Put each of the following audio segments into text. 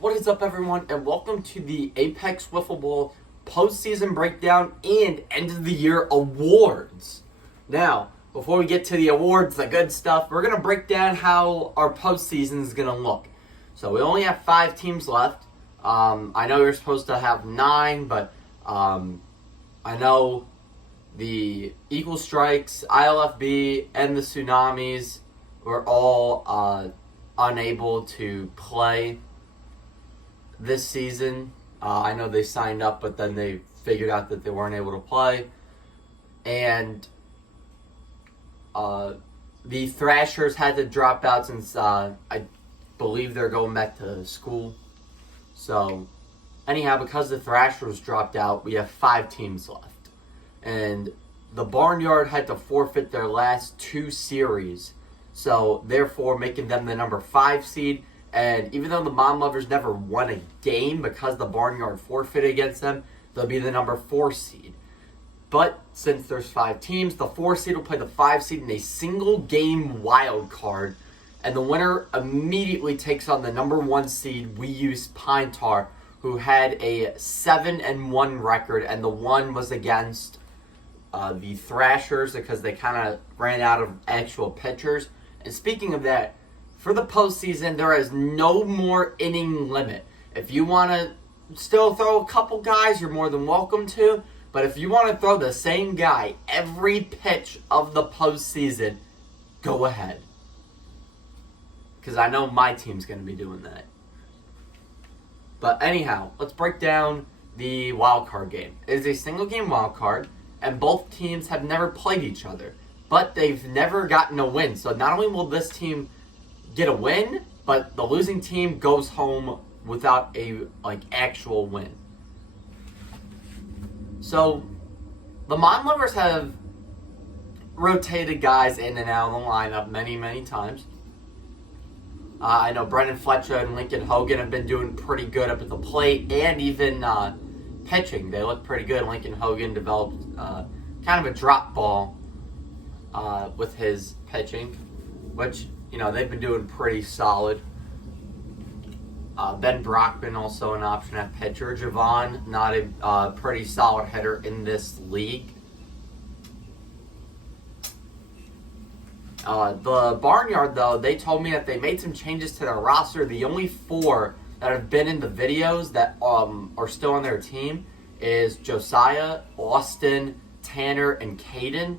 What is up, everyone, and welcome to the Apex Wiffle Ball postseason breakdown and end of the year awards. Now, before we get to the awards, the good stuff, we're going to break down how our postseason is going to look. So we only have 5 teams left. I know you're supposed to have 9, but I know the Equal Strikes, ILFB, and the Tsunamis were all unable to play this season. I know they signed up, but then they figured out that they weren't able to play. And the Thrashers had to drop out since I believe they're going back to school. So, anyhow, because the Thrashers dropped out, we have 5 teams left. And the Barnyard had to forfeit their last 2 series. So, therefore, making them the number 5 seed. And even though the Mom Lovers never won a game because the Barnyard forfeited against them, they'll be the number 4 seed. But since there's 5 teams, the 4 seed will play the 5 seed in a single game wild card. And the winner immediately takes on the number 1 seed, We Use Pine Tar, who had a 7-1 record. And the 1 was against the Thrashers because they kind of ran out of actual pitchers. And speaking of that, for the postseason, there is no more inning limit. If you want to still throw a couple guys, you're more than welcome to. But if you want to throw the same guy every pitch of the postseason, go ahead. Because I know my team's going to be doing that. But anyhow, let's break down the wild card game. It is a single game wild card, and both teams have never played each other. But they've never gotten a win. So not only will this team get a win, but the losing team goes home without a actual win. So the Mom Lovers have rotated guys in and out of the lineup many times. I know Brendan Fletcher and Lincoln Hogan have been doing pretty good up at the plate and even pitching. They look pretty good. Lincoln Hogan developed kind of a drop ball with his pitching, which they've been doing pretty solid. Ben Brockman, also an option at pitcher. Javon, not a pretty solid hitter in this league. The Barnyard, though, they told me that they made some changes to their roster. The only 4 that have been in the videos that are still on their team is Josiah, Austin, Tanner, and Caden.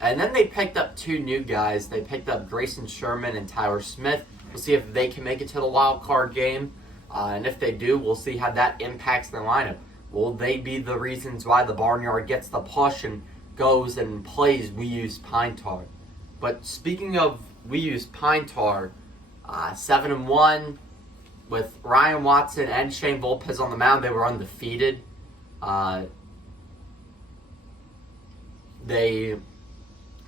And then they picked up 2 new guys. They picked up Grayson Sherman and Tyler Smith. We'll see if they can make it to the wild card game. And if they do, we'll see how that impacts their lineup. Will they be the reasons why the Barnyard gets the push and goes and plays We Use Pine Tar? But speaking of We Use Pine Tar, 7-1 with Ryan Watson and Shane Volpez on the mound. They were undefeated.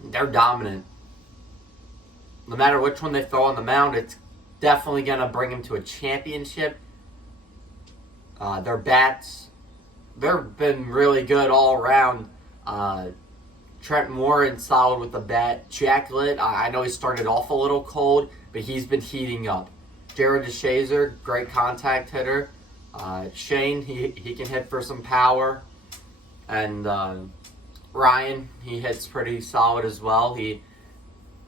They're dominant. No matter which one they throw on the mound, it's definitely going to bring them to a championship. Their bats, they've been really good all around. Trent Warren, solid with the bat. Jack Litt, I know he started off a little cold, but he's been heating up. Jared DeShazer, great contact hitter. Shane, he can hit for some power. And Ryan, he hits pretty solid as well. He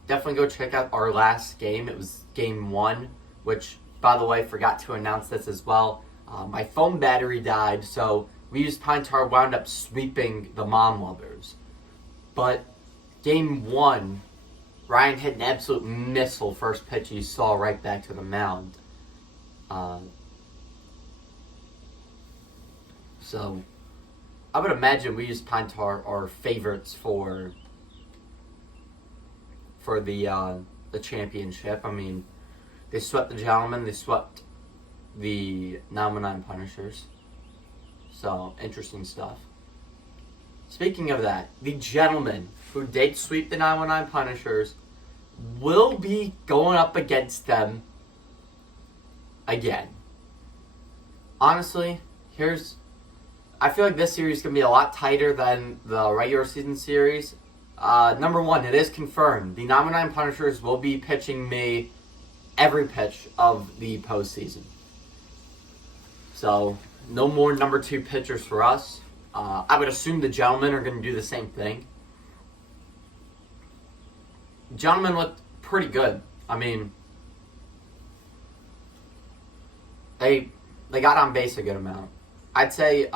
definitely go check out our last game. It was game 1, which, by the way, forgot to announce this as well. My phone battery died, so We Use Pine Tar wound up sweeping the Mom Lovers. But game 1, Ryan hit an absolute missile first pitch he saw right back to the mound. So I would imagine We Use Pine Tar are favorites for the championship. I mean, they swept the Gentlemen, they swept the 919 Punishers. So, interesting stuff. Speaking of that, the Gentlemen, who did sweep the 919 Punishers, will be going up against them again. Honestly, I feel like this series is going to be a lot tighter than the regular season series. Number 1, it is confirmed. The 919 Punishers will be pitching me every pitch of the postseason. So no more number 2 pitchers for us. I would assume the gentlemen are going to do the same thing. Gentlemen looked pretty good. I mean, they got on base a good amount. I'd say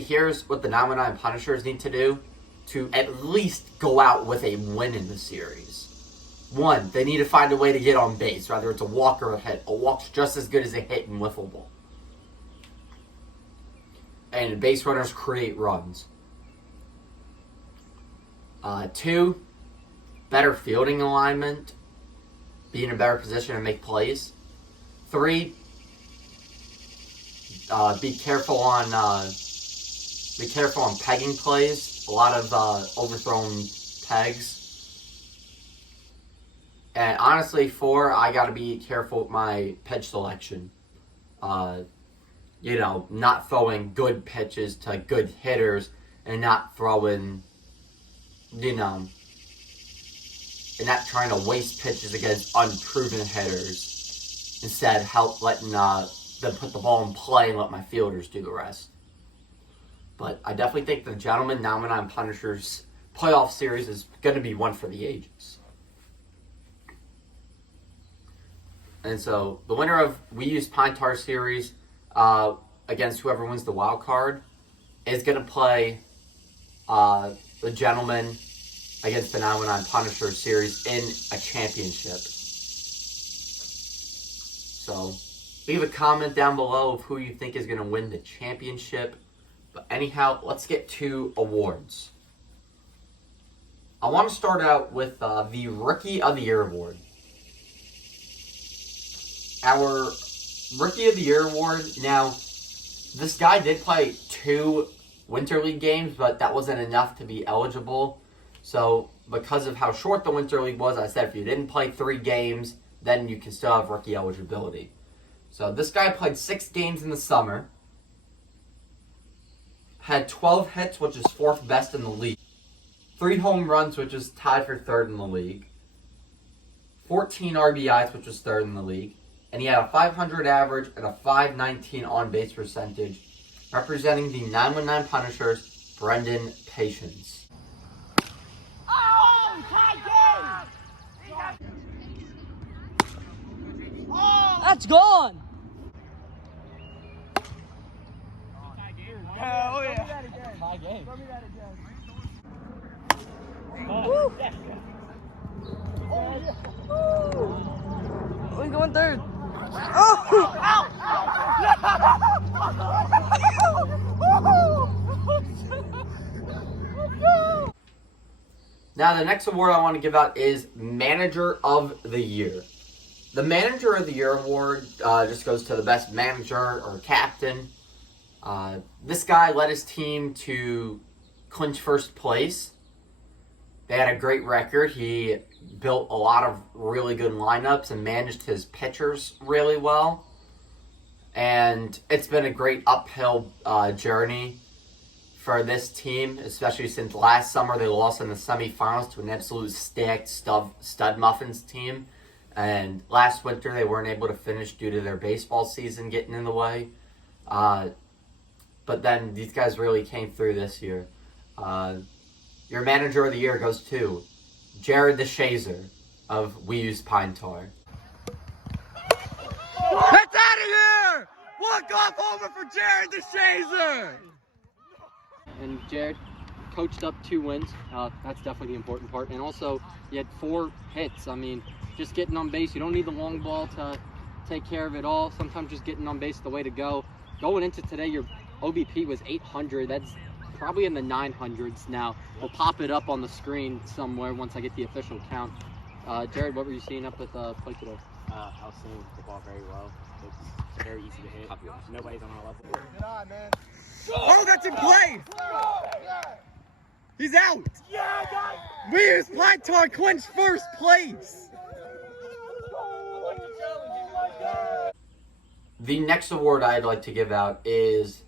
here's what the 919 Punishers need to do to at least go out with a win in the series. 1, they need to find a way to get on base, whether it's a walk or a hit. A walk's just as good as a hit in wiffle ball. And base runners create runs. 2, better fielding alignment, be in a better position to make plays. 3, be careful on pegging plays. A lot of overthrown pegs. And honestly, 4, I got to be careful with my pitch selection. Not throwing good pitches to good hitters and not throwing, and not trying to waste pitches against unproven hitters. Instead, letting them put the ball in play and let my fielders do the rest. But I definitely think the Gentlemen 919 Punishers playoff series is going to be one for the ages. And so the winner of We Use Pine Tar series against whoever wins the wild card is going to play the Gentlemen against the 919 Punisher series in a championship. So leave a comment down below of who you think is going to win the championship. But anyhow, let's get to awards. I want to start out with the Rookie of the Year award. Our Rookie of the Year award, now, this guy did play 2 Winter League games, but that wasn't enough to be eligible. So, because of how short the Winter League was, I said if you didn't play 3 games, then you can still have rookie eligibility. So, this guy played 6 games in the summer, had 12 hits, which is 4th best in the league, 3 home runs, which is tied for 3rd in the league, 14 RBIs, which was 3rd in the league, and he had a 500 average and a 519 on-base percentage, representing the 919 Punishers, Brendan Patience. That's gone! Oh yeah. High game. Throw me that again. Woo! Woo! We going 3rd. Oh! Now, the next award I want to give out is Manager of the Year. The Manager of the Year award just goes to the best manager or captain. This guy led his team to clinch 1st place. They had a great record. He built a lot of really good lineups and managed his pitchers really well. And it's been a great uphill journey for this team, especially since last summer they lost in the semifinals to an absolute stacked stud Muffins team. And last winter they weren't able to finish due to their baseball season getting in the way. But then these guys really came through this year. Your Manager of the Year goes to Jared DeShazer of We Use Pine Tar. That's out of here! Walk off over for Jared DeShazer! And Jared coached up 2 wins. That's definitely the important part. And also, you had 4 hits. I mean, just getting on base. You don't need the long ball to take care of it all. Sometimes just getting on base is the way to go. Going into today, your OBP was 800. That's probably in the 900s now. We'll pop it up on the screen somewhere once I get the official count. Jared, what were you seeing up at the plate today? I was seeing the ball very well. It's very easy to hit. Nobody's on our level. Good eye, man. Oh, that's in play! He's out! Yeah, guys! We Use Pine Tar clinched 1st place! The next award I'd like to give out is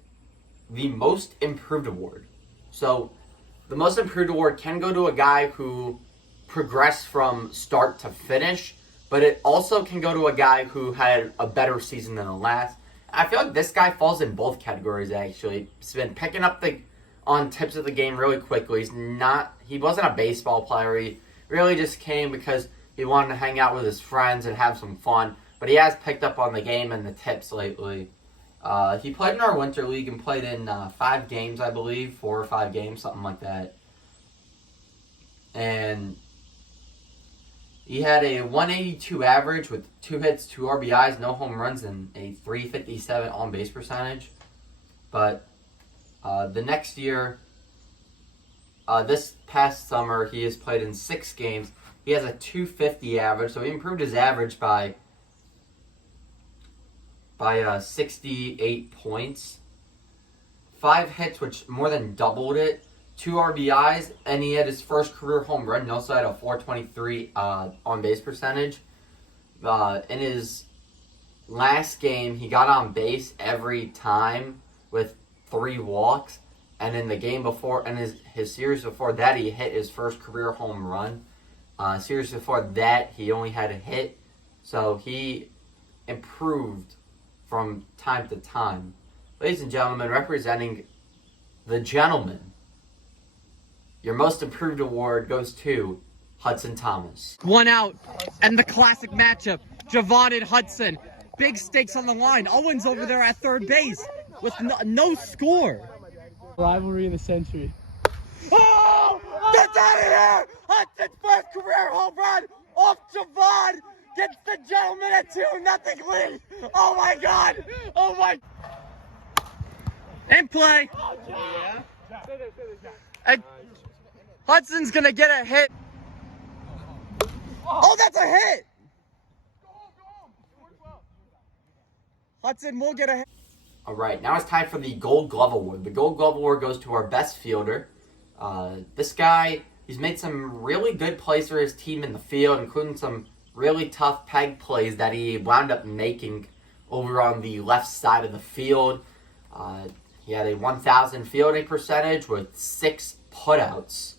the Most Improved Award. So, the Most Improved Award can go to a guy who progressed from start to finish, but it also can go to a guy who had a better season than the last. I feel like this guy falls in both categories, actually. He's been picking up on tips of the game really quickly. He wasn't a baseball player. He really just came because he wanted to hang out with his friends and have some fun. But he has picked up on the game and the tips lately. He played in our winter league and played in 5 games, I believe. 4 or 5 games, something like that. And he had a 182 average with 2 hits, 2 RBIs, no home runs, and a 357 on-base percentage. But the next year, this past summer, he has played in 6 games. He has a 250 average, so he improved his average by 68 points. 5 hits, which more than doubled it. 2 RBIs, and he had his first career home run. He also had a 423 on-base percentage. In his last game, he got on base every time with 3 walks. And in the game before, and his series before that, he hit his first career home run. Series before that, he only had a hit. So he improved from time to time. Ladies and gentlemen, representing the gentleman, your most improved award goes to Hudson Thomas. 1 out, and the classic matchup, Javon and Hudson. Big stakes on the line. Owens over there at third base with no score. Rivalry in the century. Oh! Get out of here! Hudson's first career home run off Javon gets the gentleman at 2-0 lead. Oh my God! Oh my! And play. And Hudson's gonna get a hit. Oh, that's a hit! Hudson will get a hit. All right, now it's time for the Gold Glove Award. The Gold Glove Award goes to our best fielder. This guy, he's made some really good plays for his team in the field, including some really tough peg plays that he wound up making over on the left side of the field. He had a 1,000 fielding percentage with 6 putouts.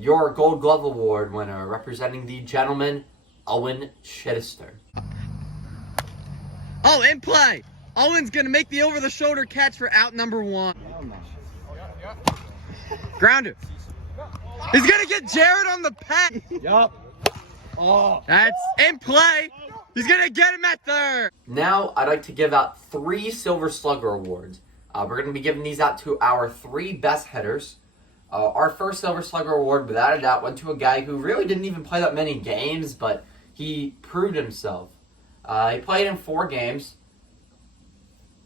Your Gold Glove Award winner, representing the gentleman, Owen Chittister. Oh, in play. Owen's gonna make the over-the-shoulder catch for out number 1. Grounder. He's gonna get Jared on the peg. Yup. Oh. That's in play. He's gonna get him at third. Now, I'd like to give out 3 Silver Slugger Awards. We're going to be giving these out to our 3 best hitters. Our first Silver Slugger Award, without a doubt, went to a guy who really didn't even play that many games, but he proved himself. He played in 4 games,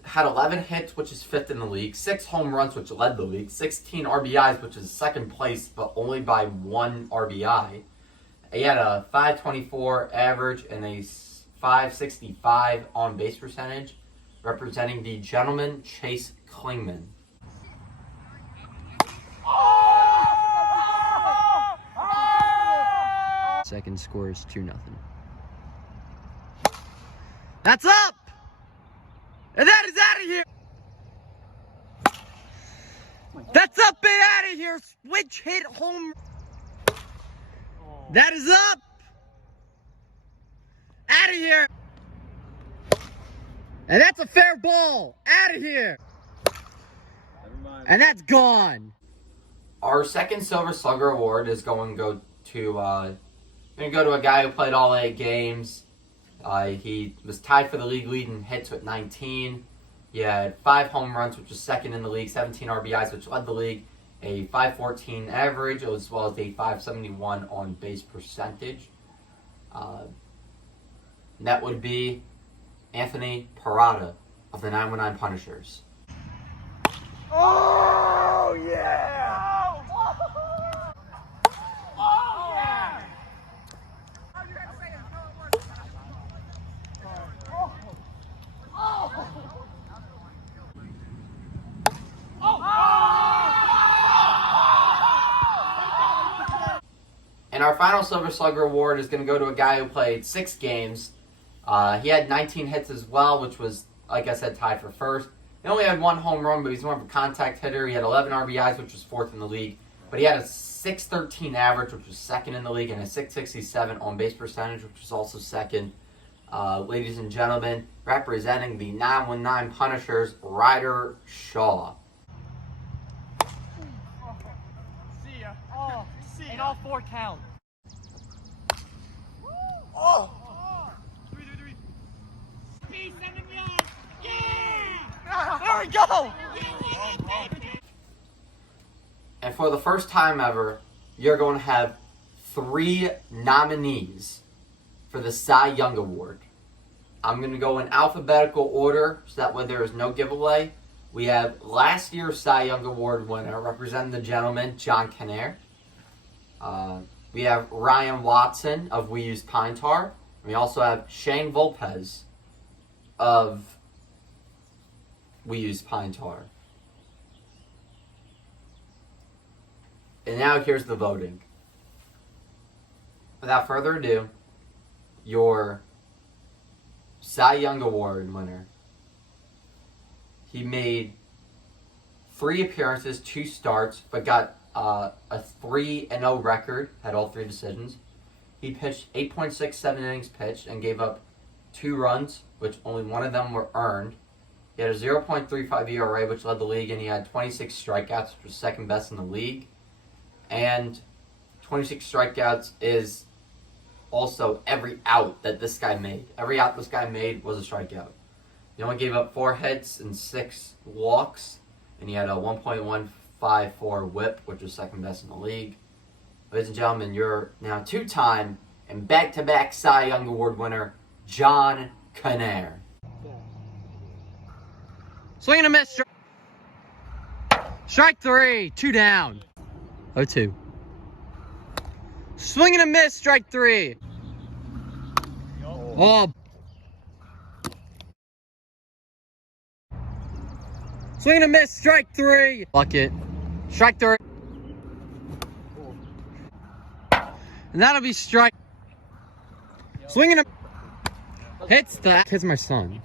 had 11 hits, which is 5th in the league, 6 home runs, which led the league, 16 RBIs, which is 2nd place, but only by 1 RBI. He had a 524 average and a 565 on-base percentage, representing the gentleman, Chase Klingman. Second score is 2-0. That's up. And that is out of here. That's up and out of here. Switch hit home. That is up. Out of here. And that's a fair ball. Out of here. And that's gone. Our second Silver Slugger Award is going to go to a guy who played all 8 games. He was tied for the league lead in hits with 19. He had 5 home runs, which was 2nd in the league, 17 RBIs, which led the league, a 514 average, as well as a 571 on-base percentage. That would be Anthony Parada of the 919 Punishers. Oh, yeah. Oh, yeah. And our final Silver Slugger Award is going to go to a guy who played 6 games. He had 19 hits as well, which was, like I said, tied for first. He only had 1 home run, but he's more of a contact hitter. He had 11 RBIs, which was 4th in the league, But he had a 613 average, which was second in the league, and a 667 on base percentage, which was also second. Ladies and gentlemen, representing the 919 Punishers, Ryder Shaw. See ya. Oh, see ya. And all 4 count. Oh! 3. Peace, 7 yards. Yeah! There we go! And for the first time ever, you're going to have 3 nominees for the Cy Young Award. I'm going to go in alphabetical order so that way there is no giveaway. We have last year's Cy Young Award winner, representing the gentleman, John Kinnair. We have Ryan Watson of We Use Pine Tar. We also have Shane Volpez of We Use Pine Tar. And now here's the voting. Without further ado, your Cy Young Award winner. He made 3 appearances, 2 starts, but got a 3-0 record, had all 3 decisions. He pitched 8.67 innings pitched and gave up 2 runs, which only 1 of them were earned. He had a 0.35 ERA, which led the league, and he had 26 strikeouts, which was second best in the league. And 26 strikeouts is also every out that this guy made. Every out this guy made was a strikeout. He only gave up 4 hits and 6 walks, and he had a 1.154 whip, which was second best in the league. Ladies and gentlemen, you're now 2-time and back-to-back Cy Young Award winner, John Kinnair. Swing and a miss. Strike 3, 2 down. 0-2. Swing and a miss, strike 3. Oh. Swing and a miss, strike 3. Bucket. Strike 3. And that'll be strike. Swing and a hits the kid's my son.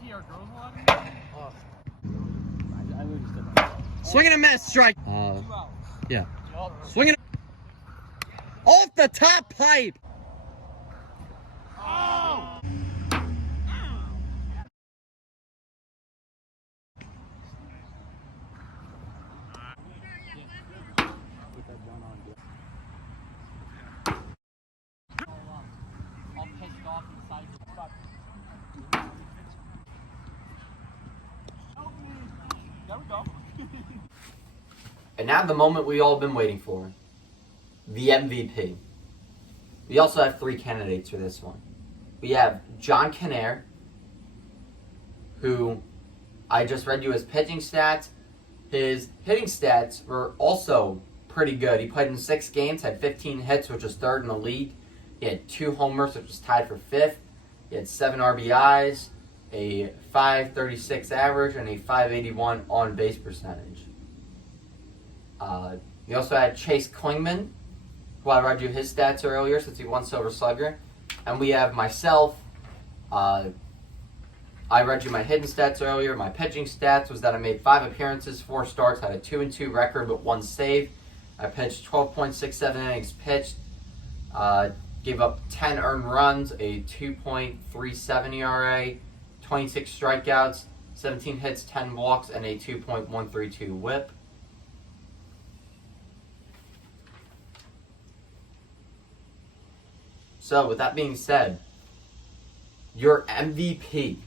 Swing and a miss, strike. Yeah. Swing and off the top pipe. Oh! And now the moment we all been waiting for, the MVP. We also have 3 candidates for this one. We have John Kinnair, who I just read you his pitching stats. His hitting stats were also pretty good. He played in 6 games, had 15 hits, which was 3rd in the league. He had 2 homers, which was tied for 5th. He had 7 RBIs, a .536 average, and a .581 on base percentage. We also had Chase Klingman, who I read you his stats earlier since he won Silver Slugger. And we have myself. I read you my hidden stats earlier. My pitching stats was that I made 5 appearances, 4 starts, had a 2-2 record but 1 save. I pitched 12.67 innings pitched, gave up 10 earned runs, a 2.37 ERA, 26 strikeouts, 17 hits, 10 walks, and a 2.132 whip. So, with that being said, your MVP,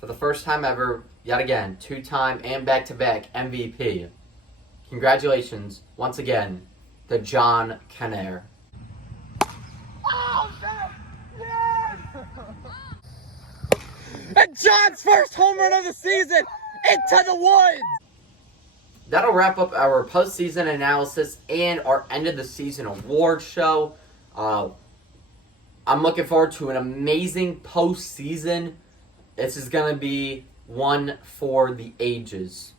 for the first time ever, yet again, 2-time and back-to-back MVP. Congratulations, once again, to John Kinnair. Oh, shit! Yes! And John's first home run of the season into the woods! That'll wrap up our postseason analysis and our end of the season award show. I'm looking forward to an amazing postseason. This is going to be one for the ages.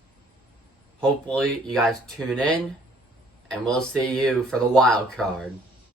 Hopefully you guys tune in, and we'll see you for the wild card.